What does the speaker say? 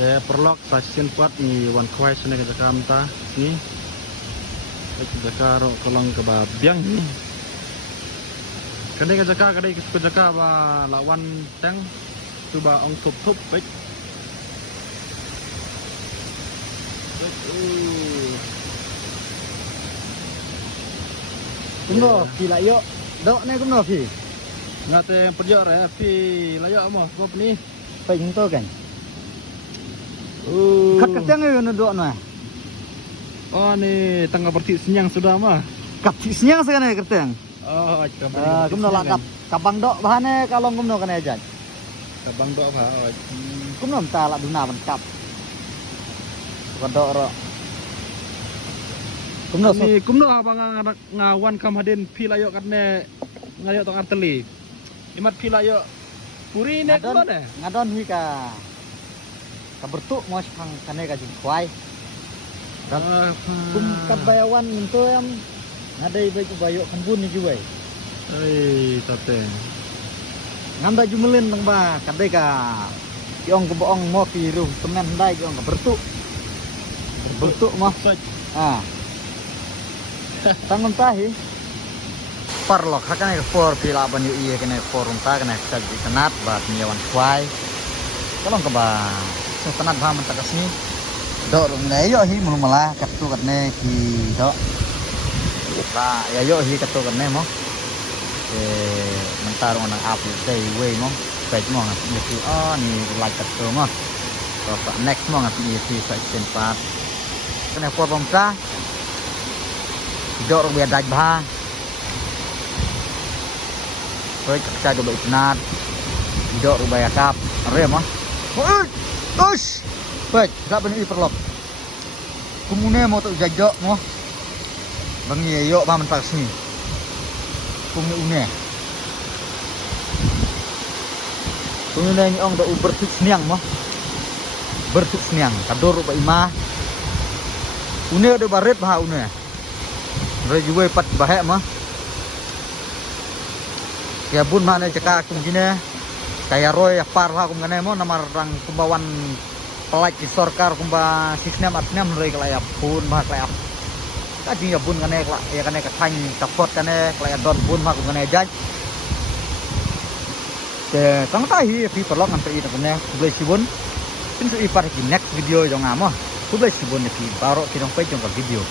perlok stasiun kuat ni wan kuai sana ke Jakarta ni. Ke Jakarta kolong ke Babiang ni. Kadai ke Jakarta kadai ke Jakarta ba lawan tang coba ong tup baik. Kumno pi layo. Dok ne kumno pi. Ngate perjok re pi layak mo sebab ni. Phải chúng tôi cảnh. Khát cái tiếng này nó độ này. Oh ni tengah bertik senyang sudah mah. Cặp thị nhang sẽ này cái tiếng. Oh, Cũng nó là cặp bằng độ và này kalau cũng nó cái này chẳng. Kabang dok ha. Oh. Cũng nó ta là đúng nào bằng cặp. Còn độ rồi. Cũng nó Ni kumno abang ngawan kam hadin pi layak katne ngayak tong arteli. Imat pi layak puri ne ngadon kumane. ngadon hui ka bertuk mau pang kane ka jing kwai. Kum kabayawan itu em ngadai baik bayok kembun ni juai. Ei, tate. Nganda jumelin nang ba kadai ka yong ke boong mo ki ru temen dai yong ka bertuk mah. Ah. Tangon tahi. Parlok hakane ka for pila ban yu iya kene forum ta kene kaji kenat bat nyawan kwai. Kalong ka ba senat ba man takasni. Dok rung ne yo hi mun mala katu katne ki dok. Ra ya yo hi katu katne mo. Mentarung nang api day way mo. Page mo ngat ni ni like katu mo. So next mo ngat ni si section part. Kene forum ta. Dok rung biar daj ba. Rồi các cho bị nát video rubaya kap rem ah ush baik gak benih perlop kumune mau tu jajok mo bangi yo ba mentak sini kumune ni ong da bertuk sniang mo bertuk sniang kador ba ima une de baret ba une rồi juwe pat bahek mah ya bun mana cekak kumjine kayak roy par lah kumgane mo namar rang kumbawan pelak di sorkar kumba sisnem atnem roy kalaya bun mah kalaya kaji ya bun kane ya kane katang support kane kalaya don bun mah kumgane jaj ke tang tahi pi perlok ngan pi kane boleh sibun pintu ipar ki next video jong amo boleh sibun ki baro ki dong pe jong video